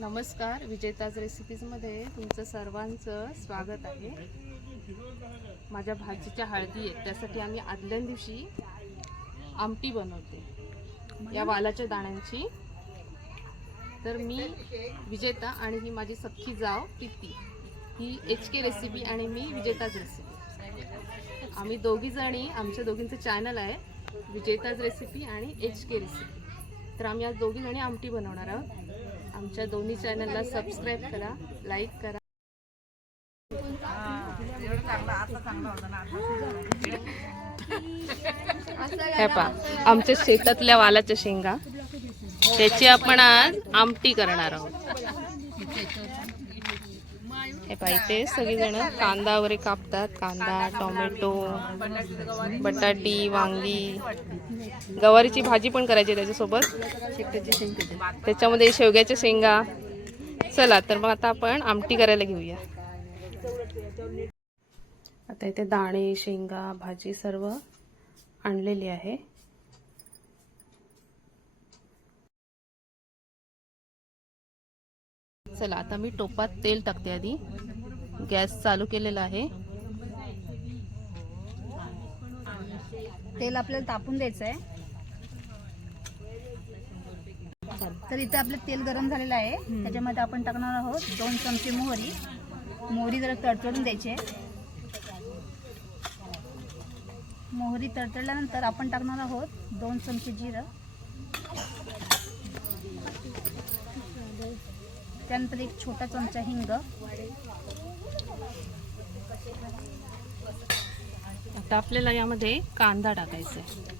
नमस्कार विजेताज रेसिपीजमध्ये तुमचं सर्वांचं स्वागत आहे. माझ्या भाजीच्या हळदी आहेत त्यासाठी आम्ही आदल्या दिवशी आमटी बनवते. या वालाच्या दाण्यांची. तर मी विजेता आणि ही माझी सख्खी जाव किती ही एच के रेसिपी आणि मी विजेताज रेसिपी आम्ही दोघी जणी आमच्या दोघींचं चॅनल आहे विजेताज रेसिपी आणि एच के रेसिपी तर आम्ही आज दोघी जणी आमटी बनवणार आहोत. आमच्या दोन्ही चॅनलला सबस्क्राईब करा लाईक करा. हे पा आमच्या शेतातल्या वालाच्या शेंगा त्याची आपण आज आमटी करणार आहोत. हे पाहिजे इथे सगळीजण कांदा वगैरे कापतात. कांदा टोमॅटो बटाटी वांगी. गवारीची भाजी पण करायची त्याच्यासोबत. त्याच्यामध्ये शेवग्याच्या शेंगा. चला तर मग आता आपण आमटी करायला घेऊया. आता इथे दाणे शेंगा भाजी सर्व आणलेली आहे. चला आता मी टोपात तेल टाकते आधी. गॅस चालू केलेला आहे. तेल आपल्याला तापून द्यायचं आहे तर इथं आपलं तेल गरम झालेलं आहे. त्याच्यामध्ये आपण टाकणार आहोत दोन चमचे मोहरी. मोहरी जरा तडतडून द्यायची मोहरी तडतडल्यानंतर आपण टाकणार आहोत दोन चमचे जिरं. त्यानंतर एक छोटा चमचा हिंग. आता आपल्याला यामध्ये कांदा टाकायचा आहे.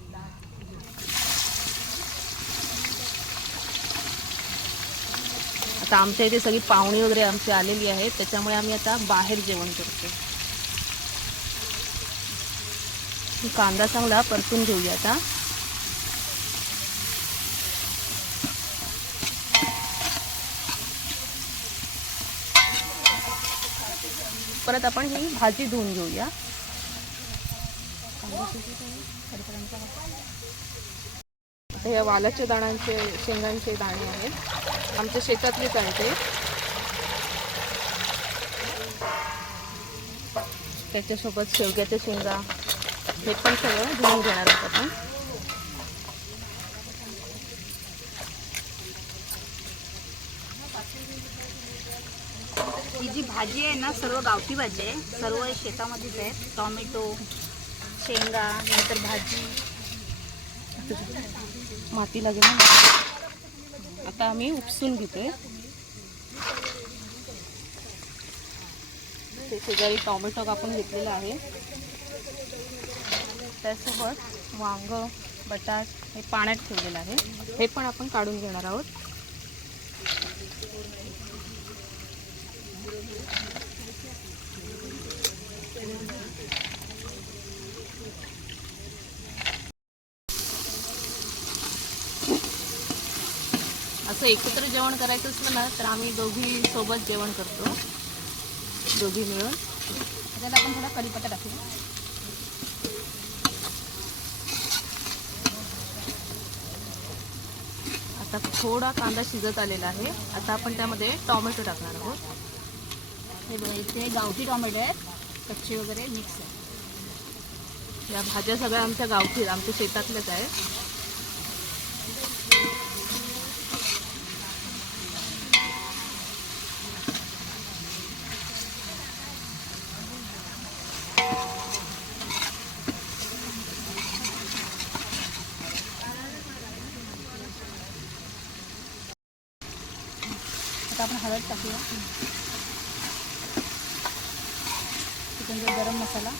आता आमच्या इथे सगळी पाहुणी वगैरे आमची आलेली आहेत त्याच्यामुळे आम्ही आता बाहेर जेवण करतो. कांदा चांगला परतून घेऊया आता. परत आपण ही भाजी धुवून घेऊया. आता वालाच्या दाणांचे शेंगांचे दाणे आहेत. आमच्या शेतातलेच आहे ते. त्याच्यासोबत शेवग्याच्या शेंगा हे पण सगळं धुवून घेणार आहोत आपण. भाजी आहे ना सर्व गावठी भाजी आहे. सर्व शेतामध्येच आहे. टॉमॅटो शेंगा नंतर भाजी. माती लागेल ना. आता आम्ही उपसून घेतोय. ते शेजारी टोमॅटो कापून घेतलेला आहे. त्यासोबत वांग बटाट हे पाण्यात ठेवलेलं आहे. हे पण आपण काढून घेणार आहोत. असं एकत्र जेवण करायचं असलं ना तर आम्ही दोघी सोबत जेवण करतो. दोघी मिळून. त्याला आपण थोडा कढीपत्ता टाकूया आता थोडा कांदा शिजत आलेला आहे. आता आपण त्यामध्ये टॉमॅटो टाकणार आहोत. हे बघा इथे गावठी टोमॅटो आहेत. कच्चे वगैरे मिक्स आहे या भाज्या सगळ्या आमच्या गावठी आमच्या शेतातल्याच आहेत. आता आपण हळद टाकूया. त्याच्यानंतर गरम मसाला.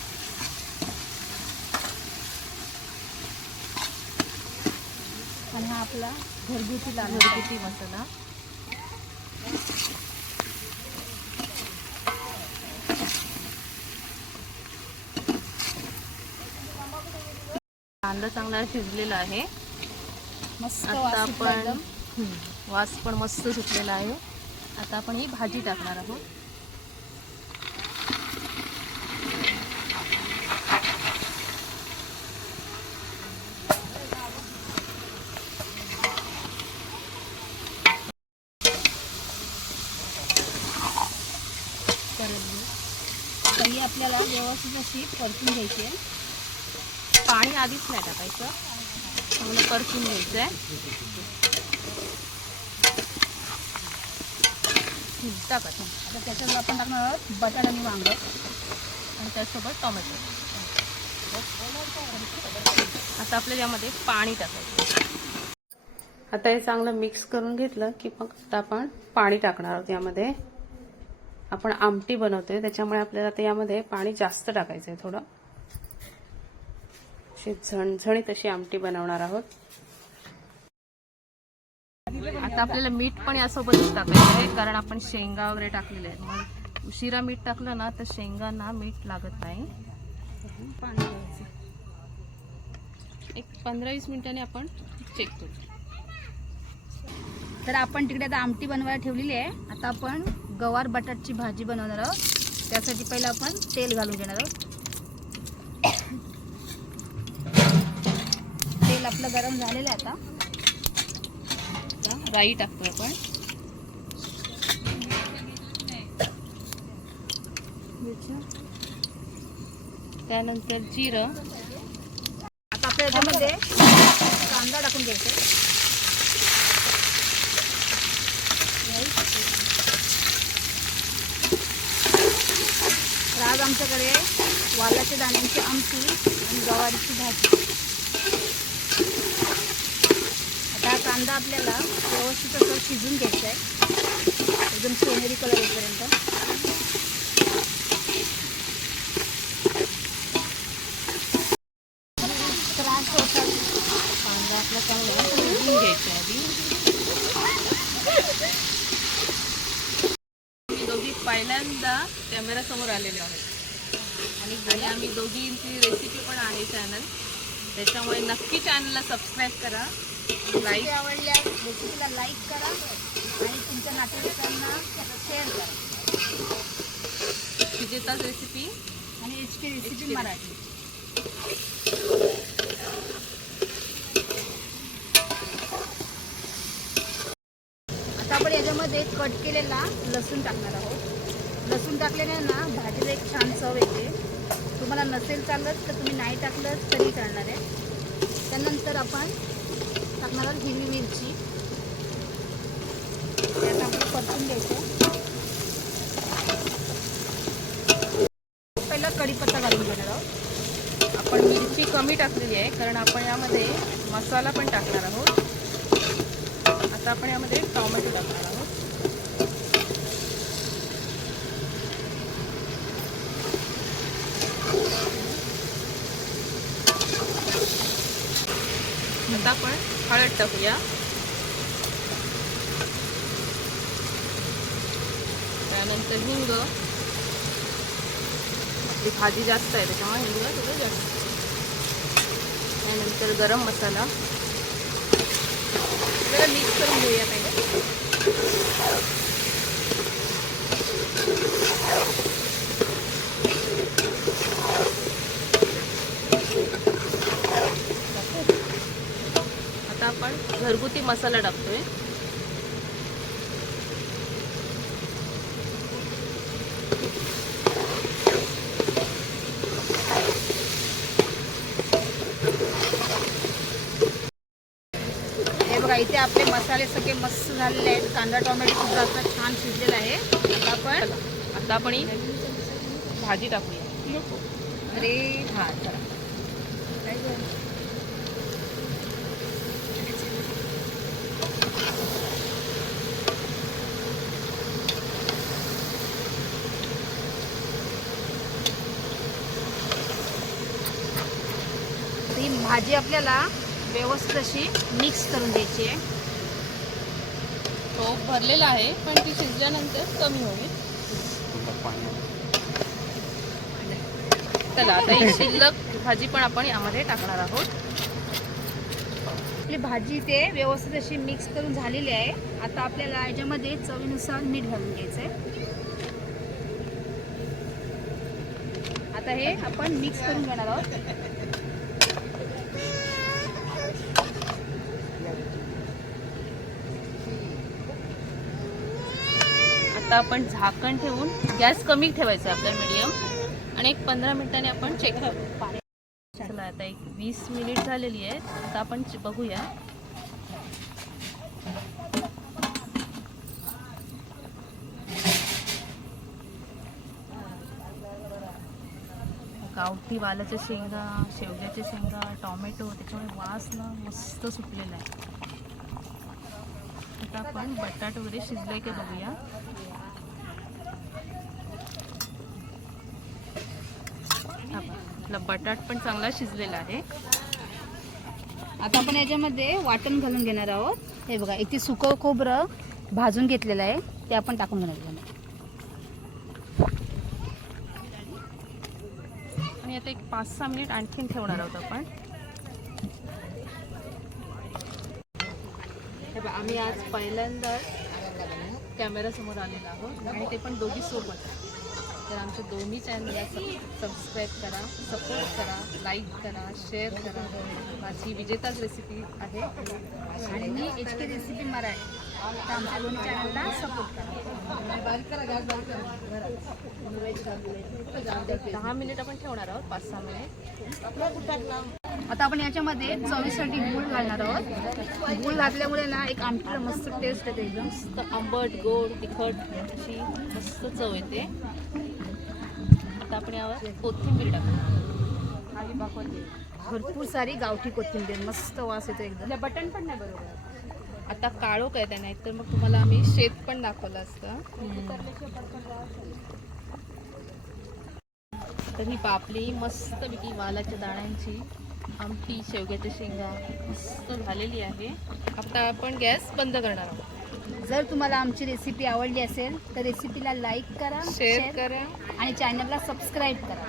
आणि हा आपला घरगुती लाल. घरगुती मसाला. कांदा चांगला शिजलेला आहे. मस्त आता आपण. हं, वास पण मस्त सुटलेला आहे. आता आपण ही भाजी टाकणार आहोत तर ही आपल्याला व्यवस्थित अशी परतून घ्यायची आहे. पाणी आधीच नाही टाकायचं. चांगलं परतून घ्यायचं आहे टाकत आता त्याच्यावर आपण टाकणार आहोत बटाटा आणि वांग. आणि त्यासोबत टोमॅटो. आता आपल्याला यामध्ये पाणी टाकायचं. आता हे चांगलं मिक्स करून घेतलं की मग आता आपण पाणी टाकणार आहोत यामध्ये. आपण आमटी बनवतोय त्याच्यामुळे आपल्याला आता यामध्ये पाणी जास्त टाकायचं आहे थोडं. अशी झणझणीत अशी आमटी बनवणार आहोत. आता आपल्याला मीठ पण यासोबतच टाकायचं आहे कारण आपण शेंगा वगैरे टाकलेले आहेत. मग उशिरा मीठ टाकलं ना तर शेंगांना मीठ लागत नाही. पाणी एक पंधरा वीस मिनिटांनी आपण चेक करू. तर आपण तिकडे आता आमटी बनवायला ठेवलेली आहे. आता आपण गवार बटाटची भाजी बनवणार आहोत. त्यासाठी पहिलं आपण तेल घालून घेणार आहोत. तेल आपलं गरम झालेलं आहे आता. राई टाकतो आपण. त्यानंतर जिरं. आता आपल्या याच्यामध्ये कांदा टाकून घ्यायचा आहे. तर आज आमच्याकडे वालाच्या दाण्यांची आमटी आणि गवारीची भाजी. आता हा कांदा आपल्याला व्यवस्थित असं शिजून घ्यायचा आहे एकदम सोनेरी कलर येईपर्यंत. त्रास कांदा आपला चांगला शिजवून घ्यायचा आधी दोघी पहिल्यांदा कॅमेरासमोर आलेले आहेत. आणि आम्ही दोघींची रेसिपी पण आहे चॅनल त्याच्यामुळे नक्की चॅनलला सबस्क्राईब करा. लाईक आवडल्या रेसिपीला लाईक करा आणि तुमच्या नातेवाईकांना शेअर करा. विजेताच रेसिपी आणि एच के रेसिपी मराठी. आता आपण याच्यामध्ये कट केलेला लसूण टाकणार आहोत. लसूण टाकल्याने ना भाजीला एक छान चव येते. तुम्हाला नसेल चालत तर तुम्ही नाही टाकलं तरी चालणार आहे. त्यानंतर आपण टाकणार आहोत हिरवी मिरची. त्यात आपण परतून घ्यायचं. पहिला कढीपत्ता घालून घेणार आहोत. आपण मिरची कमी टाकलेली आहे कारण आपण यामध्ये मसाला पण टाकणार आहोत. आता आपण यामध्ये टॉमॅटो टाकणार आहोत. आता आपण हळद टाकूया. त्यानंतर हिंग. आपली भाजी जास्त आहे त्याच्यामुळे हिंग थोडं जास्त. त्यानंतर गरम मसाला. मिक्स करून घेऊया पहिले आता आपण घरगुती मसाला टाकतोय. हे बघा इथे आपले मसाले सगळे मस्त झालेले आहेत. कांदा टोमॅटो सुद्धा आता छान शिजलेला आहे. आता आपण आता आपण ही भाजी टाकूया. अरे हा चला तर ही भाजी आपल्याला व्यवस्थित अशी मिक्स करून द्यायची आहे. टोप भरलेला आहे पण ती शिजल्यानंतर कमी होईल. चला आता ही शिल्लक भाजी पण आपण यामध्ये टाकणार आहोत. आपली भाजी ते व्यवस्थित अशी मिक्स करून झालेली आहे. आता आपल्याला याच्यामध्ये चवीनुसार मीठ घालून घ्यायचं आहे आता हे आपण मिक्स करून घेणार आहोत. आता आपण झाकण ठेवून गॅस कमी ठेवायचा आपल्या मीडियम आणि एक पंधरा मिनिटांनी आपण चेक करू. चला आता एक वीस मिनिट झालेली आहे आता आपण बघूया. गावठी वालाच्या शेंगा शेवग्याच्या शेंगा टॉमॅटो त्याच्यामुळे वास ना मस्त सुटलेला आहे. आता आपण बटाट वगैरे शिजले की बघूया. आपला बटाट पण चांगला शिजलेला आहे. आता आपण याच्यामध्ये वाटण घालून घेणार आहोत. हे बघा इथे सुकं खोबरं भाजून घेतलेलं आहे. ते आपण टाकून घेणार आहोत. आणि आता एक पाच सहा मिनिट आणखीन ठेवणार आहोत आपण. हे बघा, आम्ही आज पहिल्यांदा कॅमेरा समोर आलेलो आहोत आणि ते पण दोघी सोबत. तर आमच्या दोन्ही चॅनलला सबस्क्राईब करा सपोर्ट करा लाईक करा शेअर करा. माझी विजेताच रेसिपी आहे. आणि मी एच के रेसिपी मराठी. तर आमच्या दोन्ही चॅनलला सपोर्ट करा. दहा मिनिट आपण ठेवणार आहोत पाच सहा मिनिट आता आपण याच्यामध्ये चवीसाठी गूळ घालणार आहोत. गूळ घातल्यामुळे ना एक आमटीला मस्त टेस्ट येते एकदम. मस्त आंबट गोड तिखट अशी मस्त चव येते. आपण यावर कोथिंबीर टाकू भरपूर सारी गावठी कोथिंबीर मस्त वास येतो एकदम. बटन पण नाही बरोबर. आता काळोख आहे त्या नाही तर मग तुम्हाला आम्ही शेत पण दाखवलं असतं. तर ही पापली मस्तपैकी वालाच्या दाण्यांची आमटी शेवग्याच्या शेंगा मस्त झालेली आहे. आता आपण गॅस बंद करणार आहोत. जर तुम्हाला आमची रेसिपी आवडली असेल तर रेसिपीला लाईक करा शेअर करा. आणि चॅनलला सबस्क्राईब करा.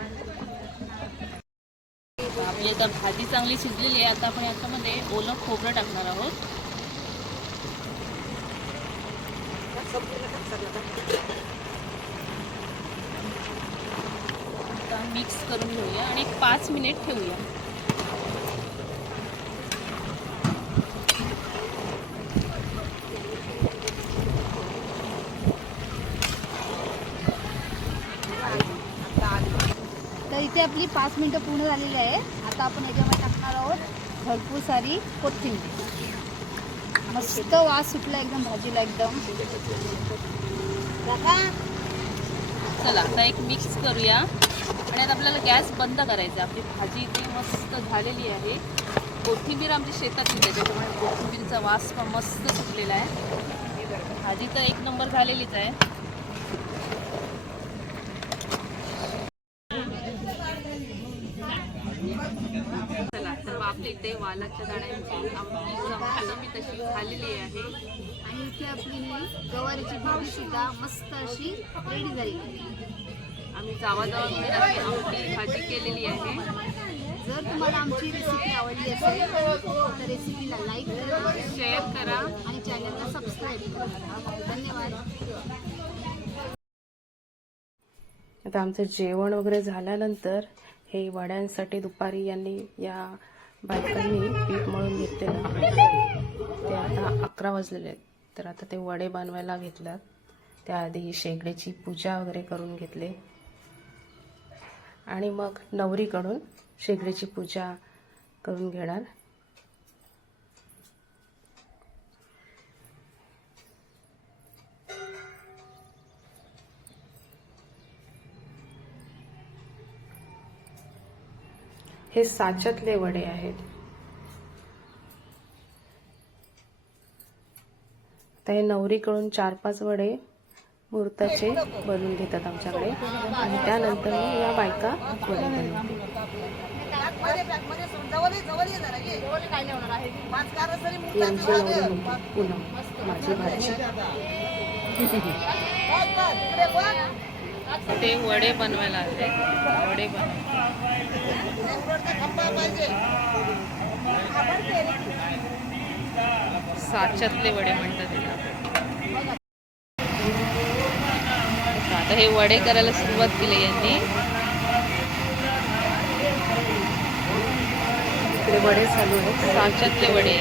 आपली आता भाजी चांगली शिजलेली आहे. आता आपण याच्यामध्ये ओलं खोबरं टाकणार आहोत. आता मिक्स करून घेऊया आणि एक पाच मिनिट ठेवूया तर इथे आपली पाच मिनटं पूर्ण झालेली आहे. आता आपण याच्यामध्ये टाकणार आहोत भरपूर सारी कोथिंबीर. मस्त वास सुटला एकदम भाजीला एकदम. चला आता एक मिक्स करूया. आणि आता आपल्याला गॅस बंद करायचा आपली भाजी इथे मस्त झालेली आहे. कोथिंबीर आमच्या शेतातली आहे त्याच्यामुळे कोथिंबीरचा वास पण मस्त सुटलेला आहे. भाजी तर एक नंबर झालेलीच आहे चला तर मग आपल्या इथे वालाच्या दाण्यांची आमटी चमचमी तशी झालेली आहे. आणि इथे आपली ही गवारीची भाजी सुद्धा मस्त अशी रेडी आहे आम्ही जावाजावामध्ये अशी आमटी भाजी केलेली आहे. जर तुम्हाला आमची रेसिपी आवडली असेल तर रेसिपीला लाईक करा शेअर करा. आणि चॅनलला सबस्क्राईब करा. धन्यवाद. आता आमचं जेवण वगैरे झाल्यानंतर हे वड्यांसाठी दुपारी यांनी या बायकांनी पीठ मळून घेतलेलं. ते आता अकरा वाजलेले आहेत. तर आता ते वडे बनवायला घेतलात त्याआधी शेगड्याची पूजा वगैरे करून घेतले. आणि मग नवरीकडून शेगडीची पूजा करून घेणार. हे साच्यातले वडे आहेत. आता हे नवरीकडून चार पाच वडे मुहूर्ताचे बनवून घेतात आमच्याकडे. आणि त्यानंतर या बायका वडे बनवतात. ही नवरी मुलगी पूनम माझी भाजी ते वडे बनवायला आले. वडे बनव. साच्यातले वडे म्हणतात तिला आता हे वडे करायला सुरुवात केली यांनी. इकडे वडे चालू आहेत. साच्यातले वडे.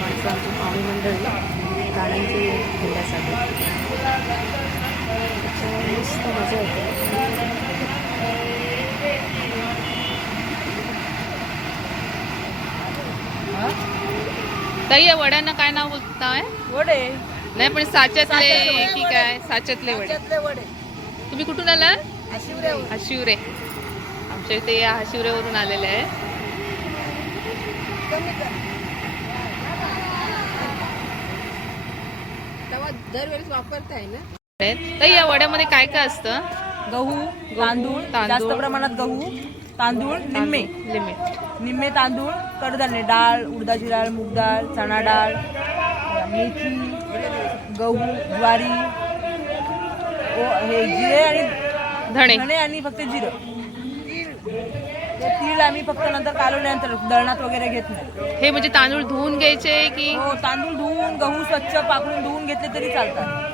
माणसं आमची पाहुणी मंडळी गाड्यांचे घेण्यासाठी त्याच्यामुळे ताई वड्यांना काय नाव बोलताय? वडे. नाही पण साच्यातले की काय? साच्यातले वडे. तुम्ही कुठून आला हशिवरे. आमच्या इथे या हशिवरेवरून आलेले आहे. दरवेळेस वापरताय ना? ताई या वड्यामध्ये काय काय असतं? गहू तांदूळ तांदूळ. जास्त प्रमाणात गहू तांदूळ निम्मे. लिमिट निम्मे तांदूळ कडधान्य डाळ उडदाची डाळ मूग डाळ चणा डाळ मेथी गहू ज्वारी ओ- हे जिरे आणि धणे. धणे आणि फक्त जिरं. ते तीळ आम्ही फक्त नंतर कालवल्यानंतर दळणात वगैरे घेत नाही. हे म्हणजे तांदूळ धुवून घ्यायचे की हो तांदूळ धुवून गहू स्वच्छ पाकडून धुवून घेतले तरी चालतात.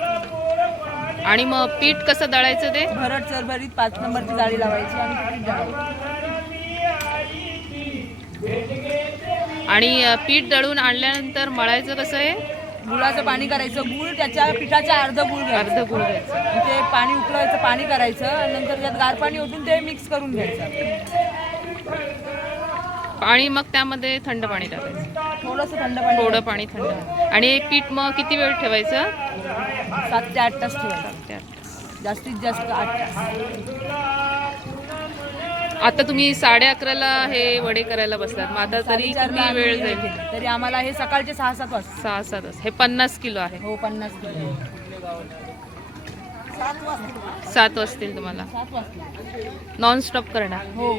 आणि मग पीठ कसं दळायचं ते? भरड चरभरीत पाच नंबरची जाळी लावायची आणि पीठ दळायचं. आणि पीठ दळून आणल्यानंतर मळायचं कसं आहे गुळाचं पाणी करायचं. गुळ त्याच्या पिठाच्या अर्ध गुळ अर्ध गुळ घ्यायचं. ते पाणी उकळायचं पाणी करायचं आणि नंतर त्यात गार पाणी ओतून ते मिक्स करून घ्यायचं. आणि मग त्यामध्ये थंड पाणी टाकायचं. थोडंसं थंड पाणी थोडं पाणी थंड. आणि पीठ मग किती वेळ ठेवायचं? सात ते आठ तास ठेवायचं. जास्तीत जास्त आठ तास. आता तुम्ही साडे अकराला हे वडे करायला बसलात. मग आता तरी किती वेळ जाईल. तरी आम्हाला हे सकाळचे सहा सात वाजता. सहा सात तास हे पन्नास किलो आहे. हो पन्नास किलो. सात वाजतील तुम्हाला. सात वाजता. नॉन स्टॉप करणार. हो.